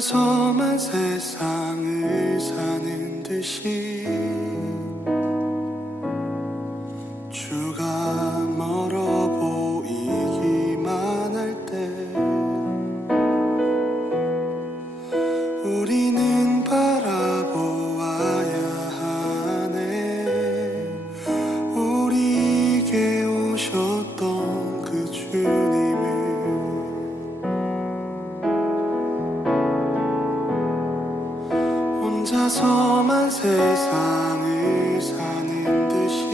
혼자서만 세상을 사는 듯이 주가 멀어 보이기만 할 때 우리는 바라보아야 하네. 우리에게 오셨던 그 주님을 혼자서만 세상을 사는 듯이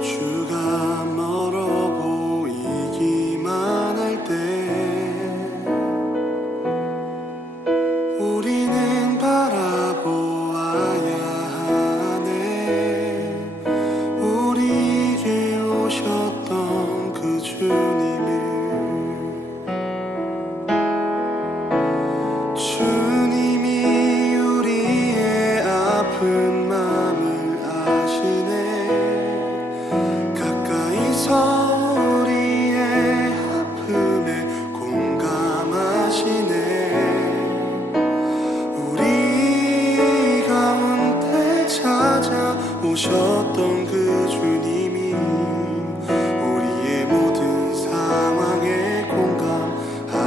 주가 멀어 보이기만 할 때 우리는 바라보아야 하네. 우리에게 오셨던 그 주님을 주님이 우리의 아픈 마음을 아시네. 가까이서 우리의 아픔에 공감하시네. 우리 가운데 찾아오셨던 그 주님이 우리의 모든 상황에 공감하시네.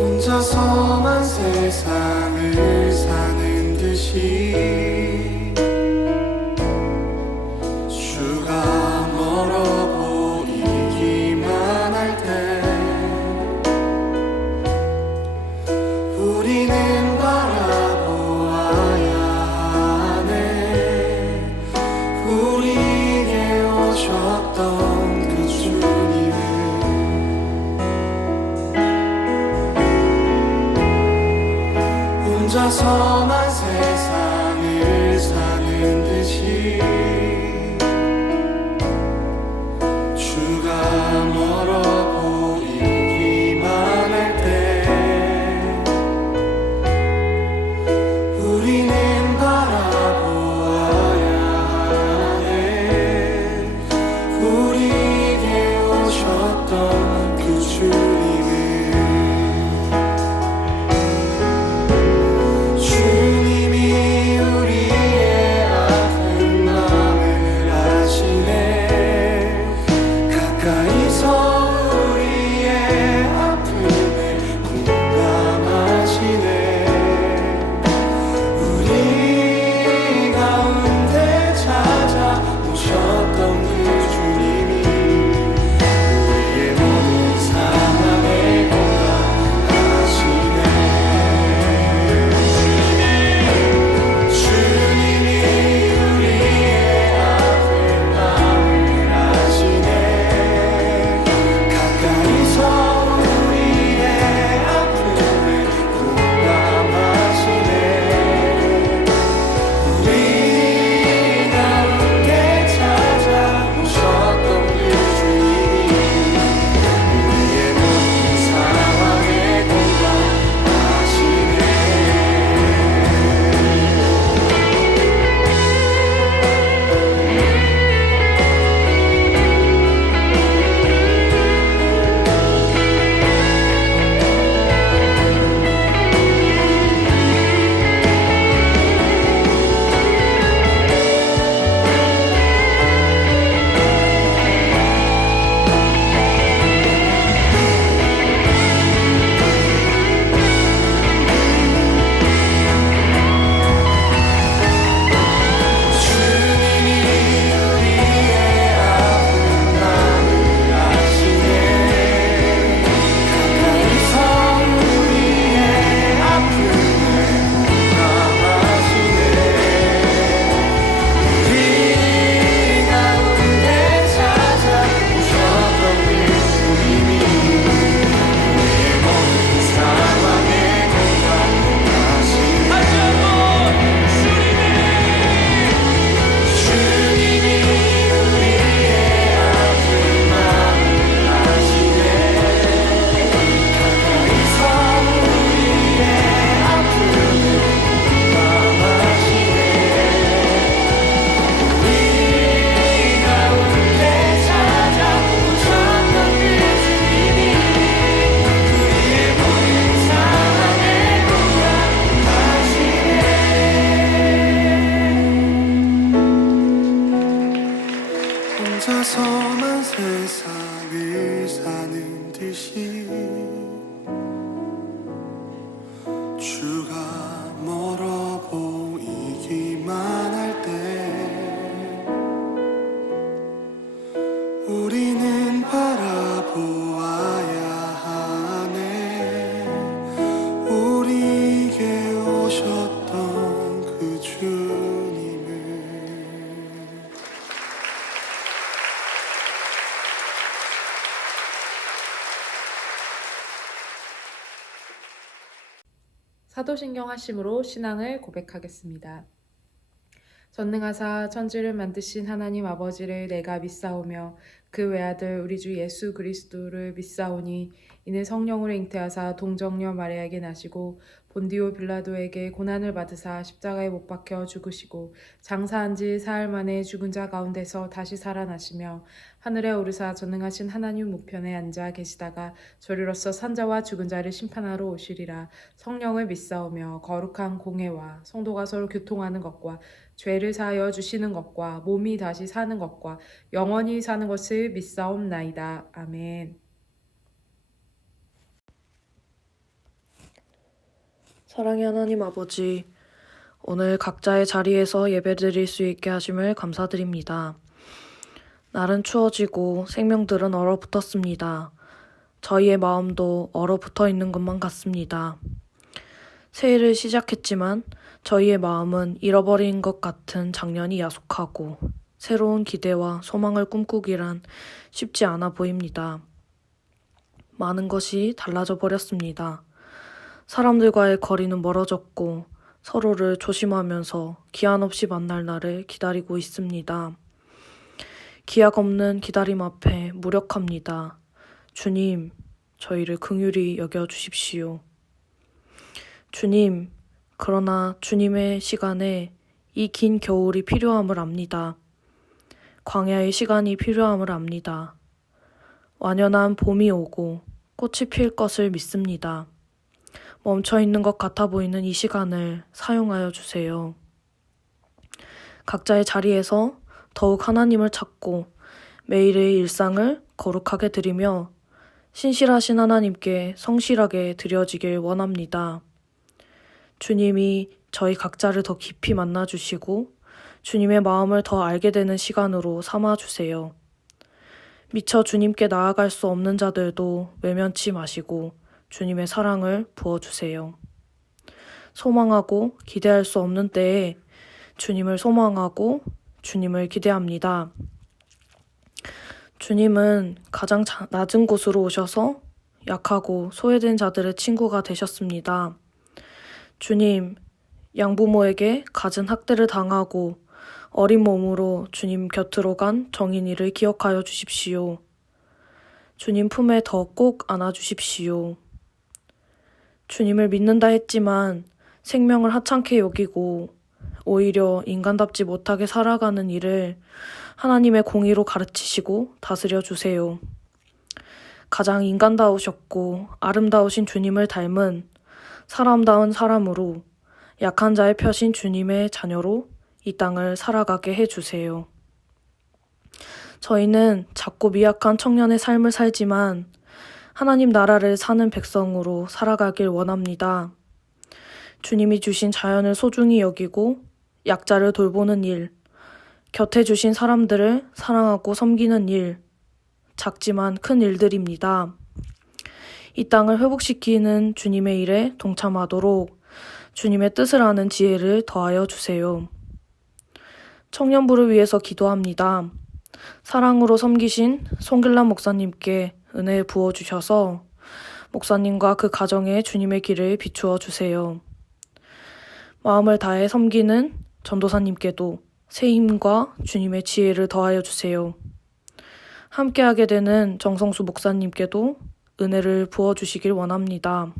혼자서만 세상을 사는 듯이 주가 멀어 보이기만 할 때 우리는 바라보아야 하네. 우리에게 오셨던 그 주님을 혼자서만 세상을 사는 듯이 주가 멀어 보이기만 할 때 우리는 바라보아야 하네. 우리에게 오셨던 그 주님을 듯이 주가 멀어 보이기만 할 때 우리는 바라보아야 하네. 우리에게 오셨던 그 주님을. 사도신경 하심으로 신앙을 고백하겠습니다. 전능하사 천지를 만드신 하나님 아버지를 내가 믿사오며 그 외아들 우리 주 예수 그리스도를 믿사오니 이는 성령으로 잉태하사 동정녀 마리아에게 나시고 본디오 빌라도에게 고난을 받으사 십자가에 못 박혀 죽으시고 장사한 지 사흘 만에 죽은 자 가운데서 다시 살아나시며 하늘에 오르사 전능하신 하나님 우편에 앉아 계시다가 저리로서 산자와 죽은 자를 심판하러 오시리라. 성령을 믿사오며 거룩한 공회와 성도가 서로 교통하는 것과 죄를 사하여 주시는 것과 몸이 다시 사는 것과 영원히 사는 것을 믿사옵나이다. 아멘. 사랑의 하나님 아버지, 오늘 각자의 자리에서 예배드릴 수 있게 하심을 감사드립니다. 날은 추워지고 생명들은 얼어붙었습니다. 저희의 마음도 얼어붙어 있는 것만 같습니다. 새해를 시작했지만 저희의 마음은 잃어버린 것 같은 작년이 야속하고 새로운 기대와 소망을 꿈꾸기란 쉽지 않아 보입니다. 많은 것이 달라져 버렸습니다. 사람들과의 거리는 멀어졌고 서로를 조심하면서 기한 없이 만날 날을 기다리고 있습니다. 기약 없는 기다림 앞에 무력합니다. 주님, 저희를 긍휼히 여겨주십시오. 주님, 그러나 주님의 시간에 이 긴 겨울이 필요함을 압니다. 광야의 시간이 필요함을 압니다. 완연한 봄이 오고 꽃이 필 것을 믿습니다. 멈춰있는 것 같아 보이는 이 시간을 사용하여 주세요. 각자의 자리에서 더욱 하나님을 찾고 매일의 일상을 거룩하게 드리며 신실하신 하나님께 성실하게 드려지길 원합니다. 주님이 저희 각자를 더 깊이 만나주시고 주님의 마음을 더 알게 되는 시간으로 삼아주세요. 미처 주님께 나아갈 수 없는 자들도 외면치 마시고 주님의 사랑을 부어주세요. 소망하고 기대할 수 없는 때에 주님을 소망하고 주님을 기대합니다. 주님은 가장 낮은 곳으로 오셔서 약하고 소외된 자들의 친구가 되셨습니다. 주님, 양부모에게 갖은 학대를 당하고 어린 몸으로 주님 곁으로 간 정인이를 기억하여 주십시오. 주님 품에 더 꼭 안아주십시오. 주님을 믿는다 했지만 생명을 하찮게 여기고 오히려 인간답지 못하게 살아가는 일을 하나님의 공의로 가르치시고 다스려 주세요. 가장 인간다우셨고 아름다우신 주님을 닮은 사람다운 사람으로 약한 자의 표신 주님의 자녀로 이 땅을 살아가게 해주세요. 저희는 작고 미약한 청년의 삶을 살지만 하나님 나라를 사는 백성으로 살아가길 원합니다. 주님이 주신 자연을 소중히 여기고 약자를 돌보는 일, 곁에 주신 사람들을 사랑하고 섬기는 일, 작지만 큰 일들입니다. 이 땅을 회복시키는 주님의 일에 동참하도록 주님의 뜻을 아는 지혜를 더하여 주세요. 청년부를 위해서 기도합니다. 사랑으로 섬기신 송길란 목사님께 은혜 부어주셔서 목사님과 그 가정에 주님의 길을 비추어 주세요. 마음을 다해 섬기는 전도사님께도 새 힘과 주님의 지혜를 더하여 주세요. 함께하게 되는 정성수 목사님께도 은혜를 부어주시길 원합니다.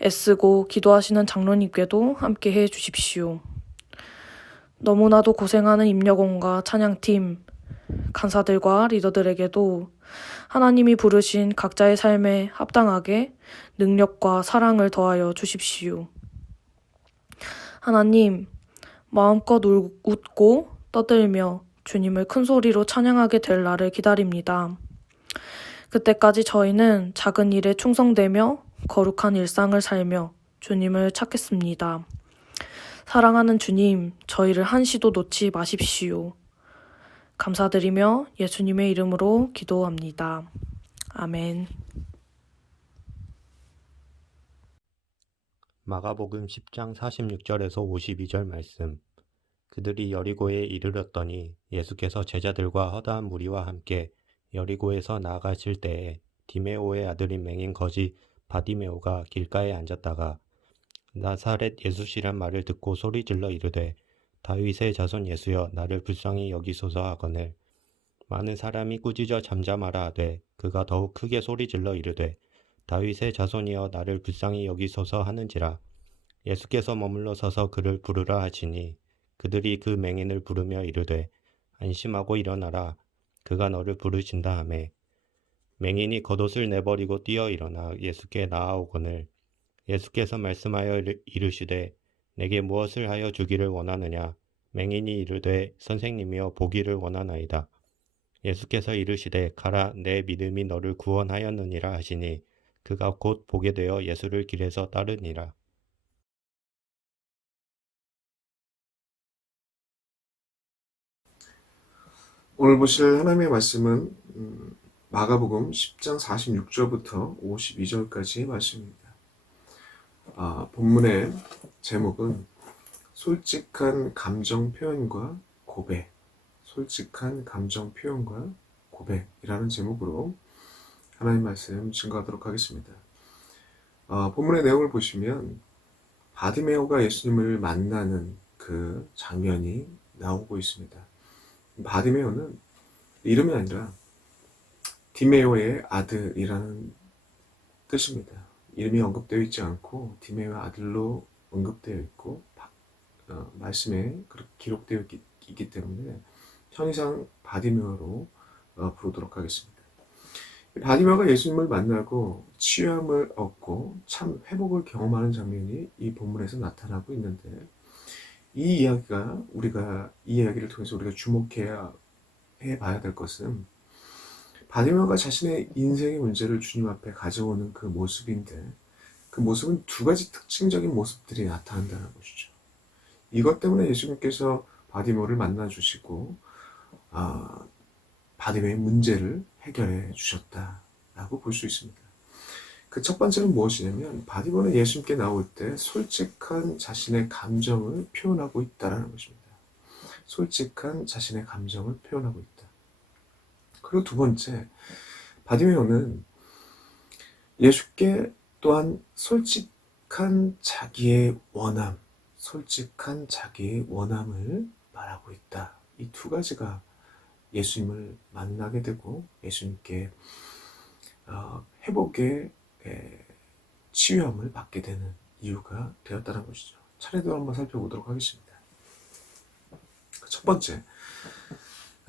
애쓰고 기도하시는 장로님께도 함께해 주십시오. 너무나도 고생하는 임여공과 찬양팀, 간사들과 리더들에게도 하나님이 부르신 각자의 삶에 합당하게 능력과 사랑을 더하여 주십시오. 하나님, 마음껏 웃고 떠들며 주님을 큰 소리로 찬양하게 될 날을 기다립니다. 그때까지 저희는 작은 일에 충성되며 거룩한 일상을 살며 주님을 찾겠습니다. 사랑하는 주님, 저희를 한시도 놓지 마십시오. 감사드리며 예수님의 이름으로 기도합니다. 아멘. 마가복음 10장 46절에서 52절 말씀. 그들이 여리고에 이르렀더니 예수께서 제자들과 허다한 무리와 함께 여리고에서 나아가실 때에 디메오의 아들인 맹인 거지 바디메오가 길가에 앉았다가 나사렛 예수시란 말을 듣고 소리질러 이르되 다윗의 자손 예수여 나를 불쌍히 여기소서 하거늘 많은 사람이 꾸짖어 잠잠하라 하되 그가 더욱 크게 소리질러 이르되 다윗의 자손이여 나를 불쌍히 여기소서 하는지라. 예수께서 머물러 서서 그를 부르라 하시니 그들이 그 맹인을 부르며 이르되 안심하고 일어나라 그가 너를 부르신다 하매 맹인이 겉옷을 내버리고 뛰어 일어나 예수께 나아오거늘 예수께서 말씀하여 이르시되 내게 무엇을 하여 주기를 원하느냐. 맹인이 이르되 선생님이여 보기를 원하나이다. 예수께서 이르시되 가라 내 믿음이 너를 구원하였느니라 하시니 그가 곧 보게 되어 예수를 길에서 따르니라. 오늘 보실 하나님의 말씀은 마가복음 10장 46절부터 52절까지의 말씀입니다. 본문의 제목은 솔직한 감정 표현과 고백, 솔직한 감정 표현과 고백이라는 제목으로 하나님 말씀 증거하도록 하겠습니다. 본문의 내용을 보시면 바디메오가 예수님을 만나는 그 장면이 나오고 있습니다. 바디메오는 이름이 아니라 디메오의 아들이라는 뜻입니다. 이름이 언급되어 있지 않고 디메오의 아들로 언급되어 있고 말씀에 그렇게 기록되어 있기 때문에 편의상 바디메오로 부르도록 하겠습니다. 바디메오가 예수님을 만나고 치유함을 얻고 참 회복을 경험하는 장면이 이 본문에서 나타나고 있는데 이 이야기를 통해서 우리가 주목해야 봐야 될 것은 바디메오가 자신의 인생의 문제를 주님 앞에 가져오는 그 모습인데 그 모습은 두 가지 특징적인 모습들이 나타난다는 것이죠. 이것 때문에 예수님께서 바디메오를 만나 주시고 바디메오의 문제를 해결해 주셨다라고 볼 수 있습니다. 그 첫 번째는 무엇이냐면 바디메오는 예수님께 나올 때 솔직한 자신의 감정을 표현하고 있다는 것입니다. 솔직한 자신의 감정을 표현하고 있다. 그리고 두 번째, 바디메오는 예수께 또한 솔직한 자기의 원함, 솔직한 자기의 원함을 말하고 있다. 이 두 가지가 예수님을 만나게 되고 예수님께 회복의 치유함을 받게 되는 이유가 되었다는 것이죠. 차례대로 한번 살펴보도록 하겠습니다. 첫 번째,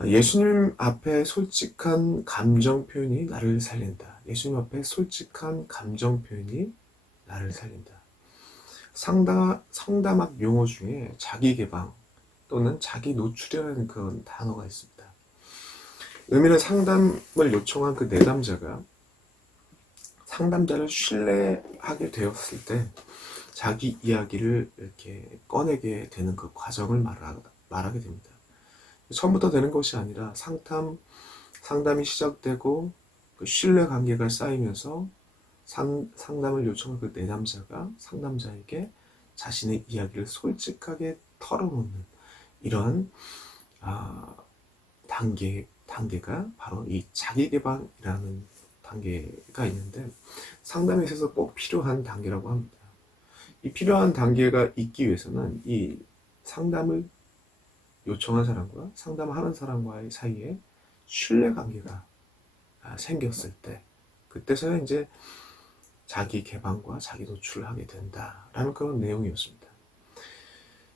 예수님 앞에 솔직한 감정 표현이 나를 살린다. 예수님 앞에 솔직한 감정 표현이 나를 살린다. 상담학 용어 중에 자기 개방 또는 자기 노출이라는 그런 단어가 있습니다. 의미는 상담을 요청한 그 내담자가 상담자를 신뢰하게 되었을 때 자기 이야기를 이렇게 꺼내게 되는 그 과정을 말하게 됩니다. 처음부터 되는 것이 아니라 상담이 시작되고 그 신뢰 관계가 쌓이면서 상담을 요청한 그 내담자가 상담자에게 자신의 이야기를 솔직하게 털어놓는 이런 단계가 바로 이 자기개방이라는 단계가 있는데 상담에 있어서 꼭 필요한 단계라고 합니다. 이 필요한 단계가 있기 위해서는 이 상담을 요청한 사람과 상담하는 사람과의 사이에 신뢰관계가 생겼을 때 그때서야 이제 자기 개방과 자기 노출을 하게 된다라는 그런 내용이었습니다.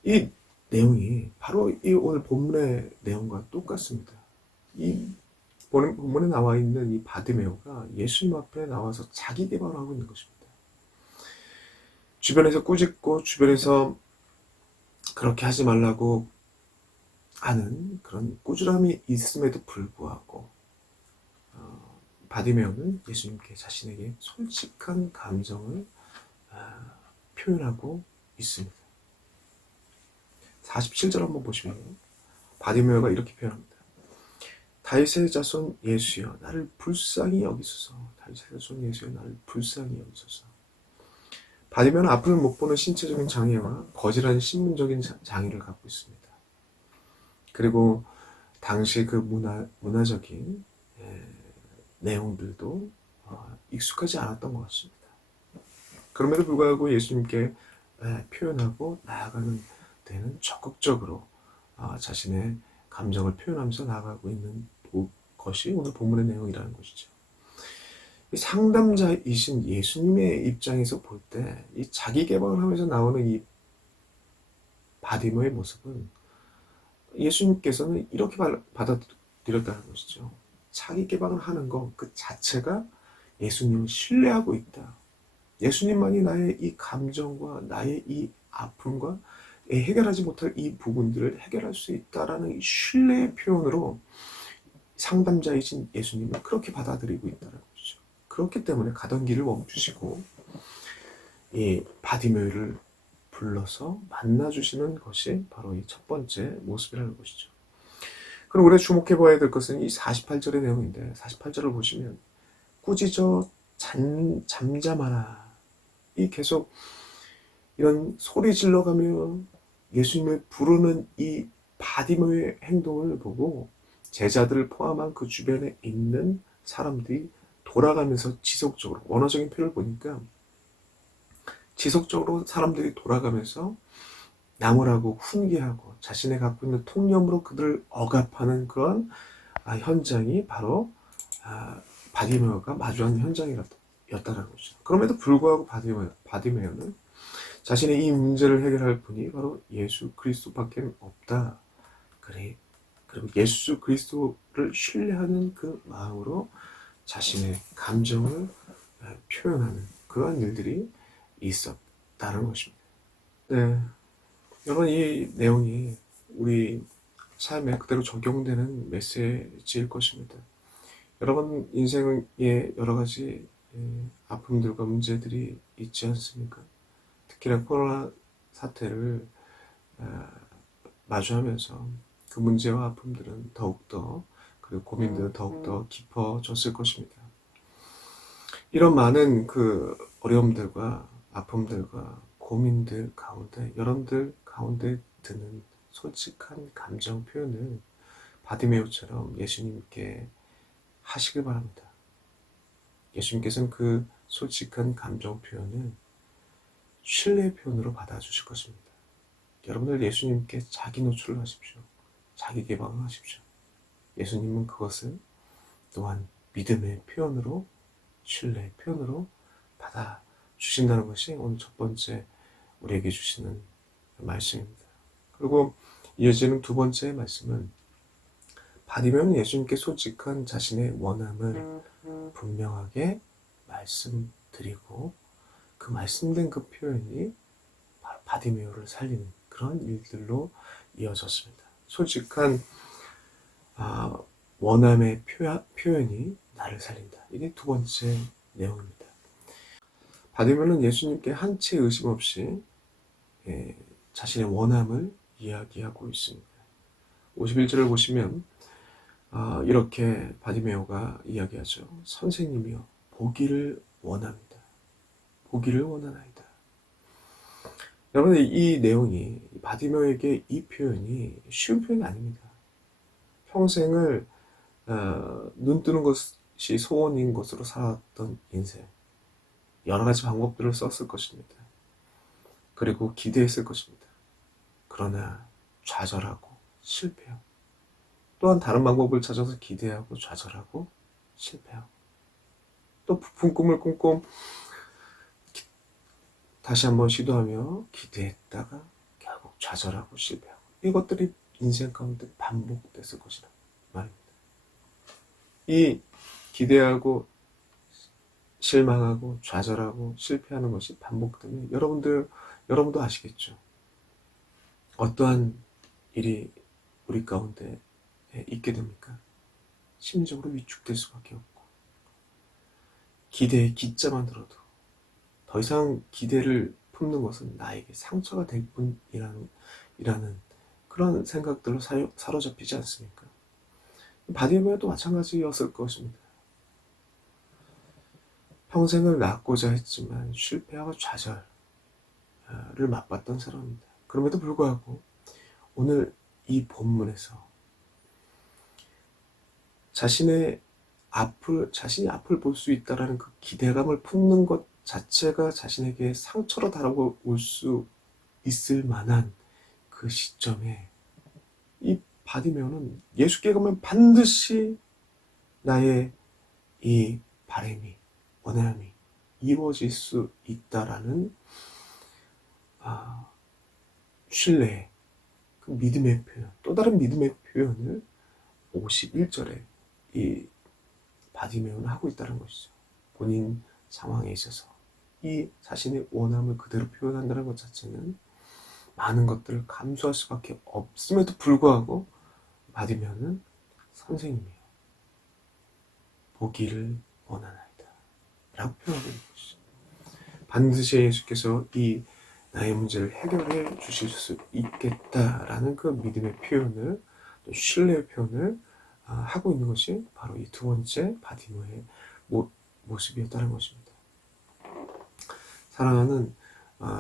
이 내용이 바로 이 오늘 본문의 내용과 똑같습니다. 이 본문에 나와 있는 이 바디메오가 예수님 앞에 나와서 자기 개방을 하고 있는 것입니다. 주변에서 꾸짖고 주변에서 그렇게 하지 말라고 하는 그런 꾸지람이 있음에도 불구하고 바디메오는 예수님께 자신에게 솔직한 감정을 표현하고 있습니다. 47절 한번 보시면 바디메오가 이렇게 표현합니다. 다윗의 자손 예수여 나를 불쌍히 여기소서. 다윗의 자손 예수여 나를 불쌍히 여기소서. 바디메오는 앞을 못 보는 신체적인 장애와 거지라는 신분적인 장애를 갖고 있습니다. 그리고 당시 그 문화적인 내용들도 익숙하지 않았던 것 같습니다. 그럼에도 불구하고 예수님께 표현하고 나아가는 데는 적극적으로 자신의 감정을 표현하면서 나아가고 있는 것이 오늘 본문의 내용이라는 것이죠. 상담자이신 예수님의 입장에서 볼 때 이 자기 개방을 하면서 나오는 이 바디메오의 모습은 예수님께서는 이렇게 받아들였다는 것이죠. 자기 개방을 하는 것 그 자체가 예수님을 신뢰하고 있다. 예수님만이 나의 이 감정과 나의 이 아픔과 해결하지 못할 이 부분들을 해결할 수 있다라는 이 신뢰의 표현으로 상담자이신 예수님을 그렇게 받아들이고 있다는 것이죠. 그렇기 때문에 가던 길을 멈추시고 이 바디메오를 불러서 만나주시는 것이 바로 이 첫 번째 모습이라는 것이죠. 그럼 우리가 주목해 봐야 될 것은 이 48절의 내용인데 48절을 보시면 꾸짖어 잠잠하라. 이 계속 이런 소리 질러가며 예수님을 부르는 이 바디메오의 행동을 보고 제자들을 포함한 그 주변에 있는 사람들이 돌아가면서 지속적으로 원어적인 표현을 보니까 지속적으로 사람들이 돌아가면서 나무라고 훈계하고 자신의 갖고 있는 통념으로 그들을 억압하는 그런 현장이 바로 바디메오가 마주한 현장이었다는 것이죠. 그럼에도 불구하고 바디메오는 자신의 이 문제를 해결할 분이 바로 예수 그리스도밖에 없다. 그리고 예수 그리스도를 신뢰하는 그 마음으로 자신의 감정을 표현하는 그러한 일들이 있었다는 것입니다. 네, 여러분 이 내용이 우리 삶에 그대로 적용되는 메시지일 것입니다. 여러분 인생에 여러 가지 아픔들과 문제들이 있지 않습니까? 특히나 코로나 사태를 마주하면서 그 문제와 아픔들은 더욱더 그리고 고민들은 더욱더 깊어졌을 것입니다. 이런 많은 그 어려움들과 아픔들과 고민들 가운데 여러분들 가운데 드는 솔직한 감정 표현을 바디메오처럼 예수님께 하시길 바랍니다. 예수님께서는 그 솔직한 감정 표현을 신뢰의 표현으로 받아주실 것입니다. 여러분들 예수님께 자기 노출을 하십시오. 자기 개방을 하십시오. 예수님은 그것을 또한 믿음의 표현으로 신뢰의 표현으로 받아주신다는 것이 오늘 첫 번째 우리에게 주시는 말씀입니다. 그리고 이어지는 두 번째 말씀은 바디메오는 예수님께 솔직한 자신의 원함을 분명하게 말씀드리고 그 말씀된 그 표현이 바디메오를 살리는 그런 일들로 이어졌습니다. 솔직한 원함의 표현이 나를 살린다. 이게 두 번째 내용입니다. 바디메오는 예수님께 한 채 의심 없이 자신의 원함을 이야기하고 있습니다. 51절을 보시면 이렇게 바디메오가 이야기하죠. 선생님이여 보기를 원합니다. 보기를 원하나이다. 여러분 이 내용이 바디메오에게 이 표현이 쉬운 표현이 아닙니다. 평생을 눈 뜨는 것이 소원인 것으로 살았던 인생 여러 가지 방법들을 썼을 것입니다. 그리고 기대했을 것입니다. 그러나 좌절하고 실패하고 또한 다른 방법을 찾아서 기대하고 좌절하고 실패하고 또 부푼 꿈을 꿈꿔 다시 한번 시도하며 기대했다가 결국 좌절하고 실패하고 이것들이 인생 가운데 반복됐을 것이라 말입니다. 이 기대하고 실망하고 좌절하고 실패하는 것이 반복되면 여러분도 아시겠죠. 어떠한 일이 우리 가운데 있게 됩니까? 심리적으로 위축될 수밖에 없고 기대의 기자만 들어도 더 이상 기대를 품는 것은 나에게 상처가 될 뿐이라는 그런 생각들로 사로잡히지 않습니까? 바디메어도 마찬가지였을 것입니다. 평생을 낳고자 했지만 실패와 좌절을 맛봤던 사람입니다. 그럼에도 불구하고 오늘 이 본문에서 자신이 앞을 볼 수 있다라는 그 기대감을 품는 것 자체가 자신에게 상처로 다가올 수 있을 만한 그 시점에 이 바디메오는 예수께 가면 반드시 나의 이 바람이, 원함이 이루어질 수 있다라는 신뢰의 그 믿음의 표현, 또 다른 믿음의 표현을 51절에 이 바디메오는 하고 있다는 것이죠. 본인 상황에 있어서 이 자신의 원함을 그대로 표현한다는 것 자체는 많은 것들을 감수할 수밖에 없음에도 불구하고 바디메오는 선생님이요, 보기를 원하나이다 라고 표현하고 있는 것이죠. 반드시 예수께서 이 나의 문제를 해결해 주실 수 있겠다라는 그 믿음의 표현을, 또 신뢰의 표현을 하고 있는 것이 바로 이 두 번째 바디메오의 모습이었다는 것입니다. 사랑하는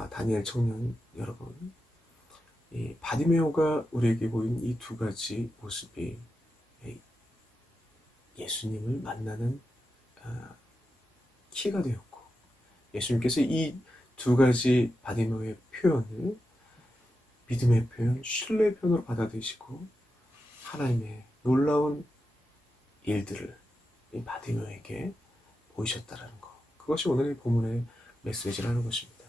다니엘 청년 여러분, 이 바디메오가 우리에게 보인 이 두 가지 모습이 예수님을 만나는 키가 되었고, 예수님께서 이 두 가지 바디메오의 표현을 믿음의 표현, 신뢰의 표현으로 받아들이시고 하나님의 놀라운 일들을 이 바디메오에게 보이셨다라는 것, 그것이 오늘의 본문의 메시지라는 것입니다.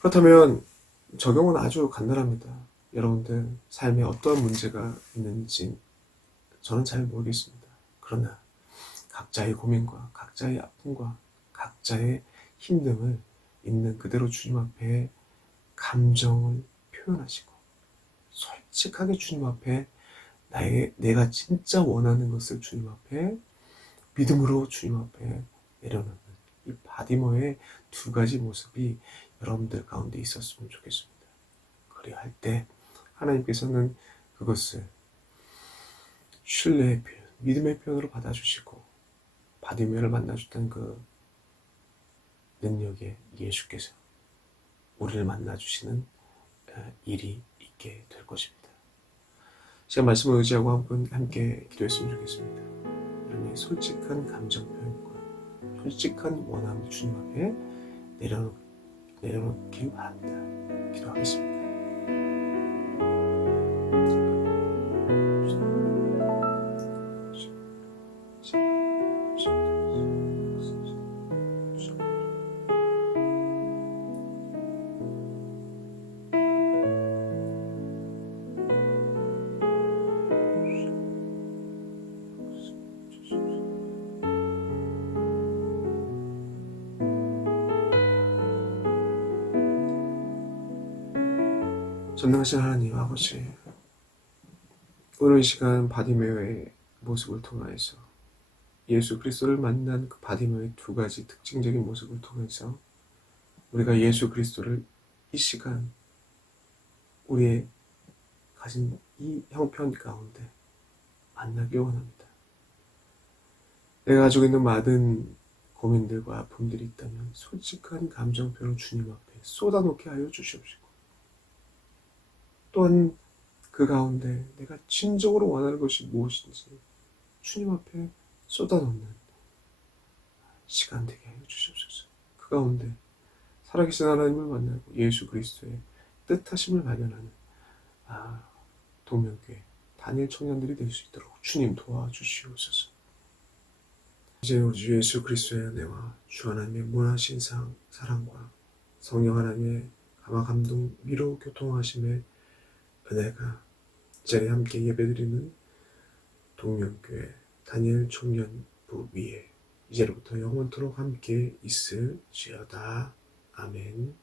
그렇다면 적용은 아주 간단합니다. 여러분들 삶에 어떠한 문제가 있는지 저는 잘 모르겠습니다. 그러나 각자의 고민과 각자의 아픔과 각자의 힘듦을 있는 그대로 주님 앞에 감정을 표현하시고 솔직하게 주님 앞에 내가 진짜 원하는 것을 주님 앞에 믿음으로 주님 앞에 내려놓는 이 바디메오의 두 가지 모습이 여러분들 가운데 있었으면 좋겠습니다. 그리할 때 하나님께서는 그것을 신뢰의 표현, 믿음의 표현으로 받아주시고 바디메오를 만나주던 그 능력의 예수께서 우리를 만나주시는 일이 있게 될 것입니다. 제가 말씀을 의지하고 한번 함께 기도했으면 좋겠습니다. 여러분의 솔직한 감정 표현과 솔직한 원함을 주님 앞에 내려놓길 바랍니다. 기도하겠습니다. 전능하신 하나님 아버지, 오늘 이 시간 바디메오의 모습을 통하여서 예수 그리스도를 만난 그 바디메오의 두 가지 특징적인 모습을 통해서 우리가 예수 그리스도를 이 시간 우리의 가진 이 형편 가운데 만나기 원합니다. 내가 가지고 있는 많은 고민들과 아픔들이 있다면 솔직한 감정 표현을 주님 앞에 쏟아놓게 하여 주시옵시고, 또한 그 가운데 내가 진정으로 원하는 것이 무엇인지 주님 앞에 쏟아놓는 시간 되게 하여 주시옵소서. 그 가운데 살아계신 하나님을 만나고 예수 그리스도의 뜻하심을 발견하는 도명교회 다니엘 청년들이 될 수 있도록 주님 도와주시옵소서. 이제 우리 주 예수 그리스도의 은혜와 주 하나님의 무한하신 사랑과 성령 하나님의 감화 감동 위로 교통하심의 은혜가 이 자리에 함께 예배드리는 동명교회 다니엘 청년부 위에 이제로부터 영원토록 함께 있을지어다. 아멘.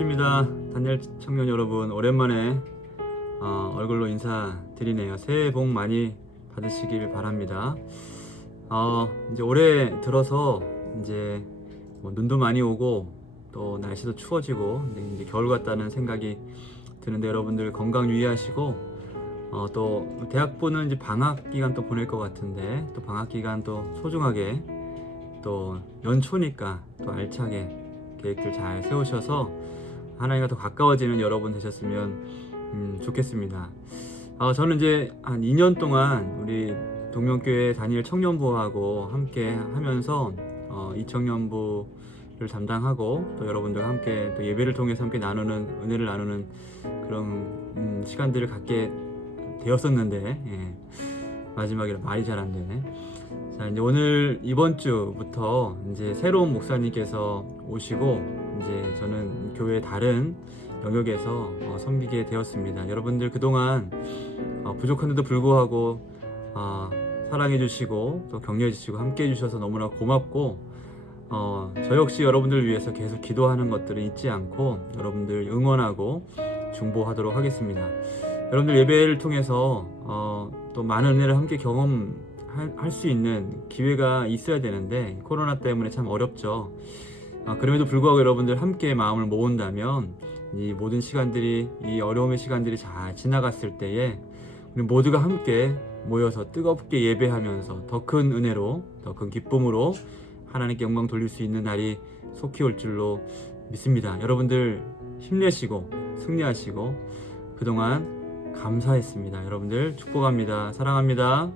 반갑습니다. 단열 청년 여러분, 오랜만에 얼굴로 인사드리네요. 새해 복 많이 받으시길 바랍니다. 이제 올해 들어서 이제 뭐 눈도 많이 오고 또 날씨도 추워지고 이제 겨울 같다는 생각이 드는데, 여러분들 건강 유의하시고 또 대학부는 이제 방학 기간 또 보낼 것 같은데, 또 방학 기간 또 소중하게, 또 연초니까 또 알차게 계획들 잘 세우셔서 하나님과 더 가까워지는 여러분 되셨으면 좋겠습니다. 저는 이제 한 2년 동안 우리 동명교회 단일 청년부하고 함께 하면서 이 청년부를 담당하고, 또 여러분들과 함께 또 예배를 통해서 함께 나누는, 은혜를 나누는 그런 시간들을 갖게 되었었는데, 마지막이라 말이 잘 안 되네. 자, 이제 오늘 이번 주부터 이제 새로운 목사님께서 오시고, 이제 저는 교회 다른 영역에서 섬기게 되었습니다. 여러분들 그동안 부족한데도 불구하고 사랑해 주시고 또 격려해 주시고 함께 해 주셔서 너무나 고맙고, 저 역시 여러분들을 위해서 계속 기도하는 것들은 잊지 않고 여러분들 응원하고 중보하도록 하겠습니다. 여러분들 예배를 통해서 또 많은 은혜를 함께 경험할 수 있는 기회가 있어야 되는데, 코로나 때문에 참 어렵죠. 그럼에도 불구하고 여러분들 함께 마음을 모은다면 이 모든 시간들이, 이 어려움의 시간들이 잘 지나갔을 때에 우리 모두가 함께 모여서 뜨겁게 예배하면서 더 큰 은혜로, 더 큰 기쁨으로 하나님께 영광 돌릴 수 있는 날이 속히 올 줄로 믿습니다. 여러분들 힘내시고 승리하시고 그동안 감사했습니다. 여러분들 축복합니다. 사랑합니다.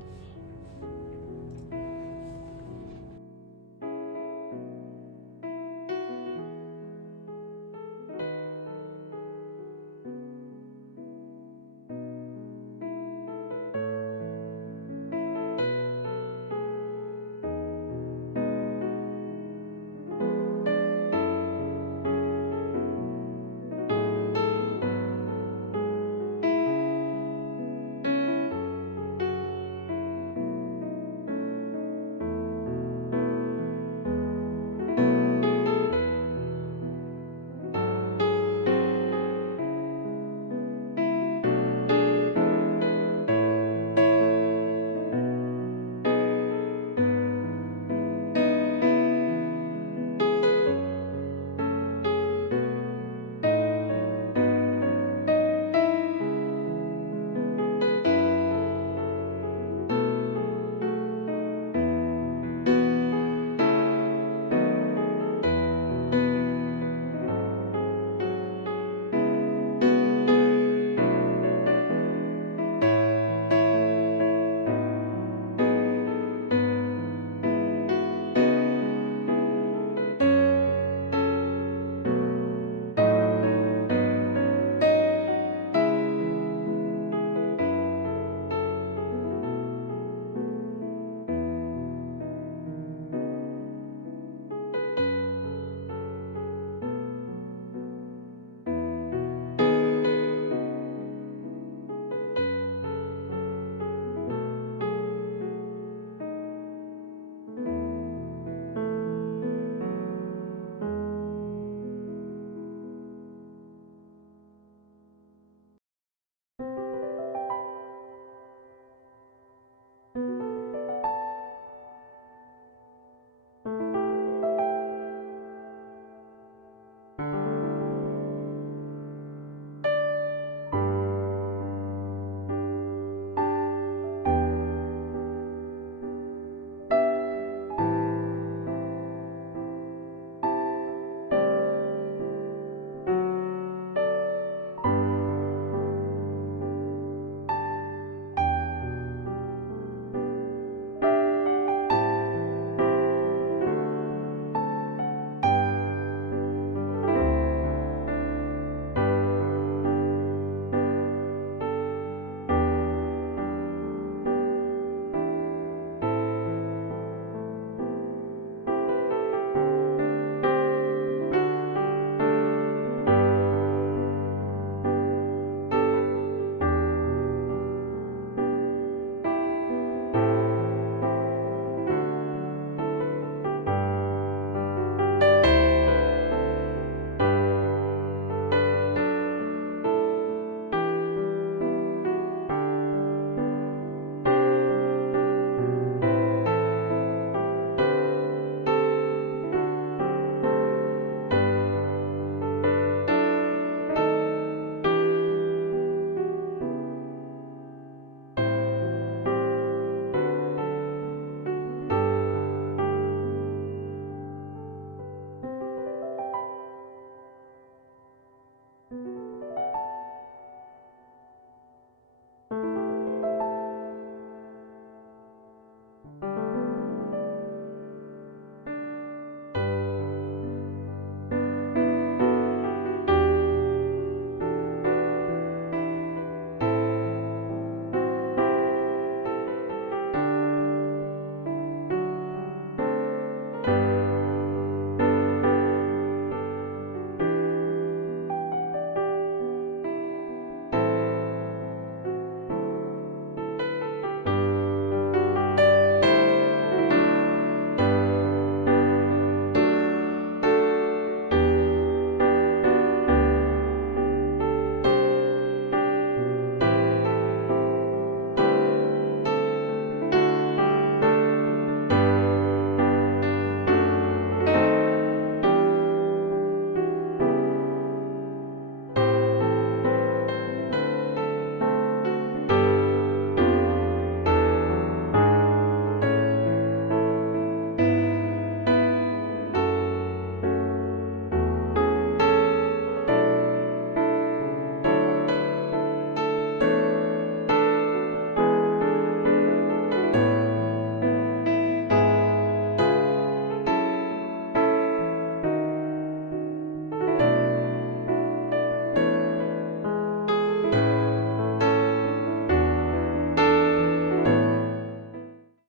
네.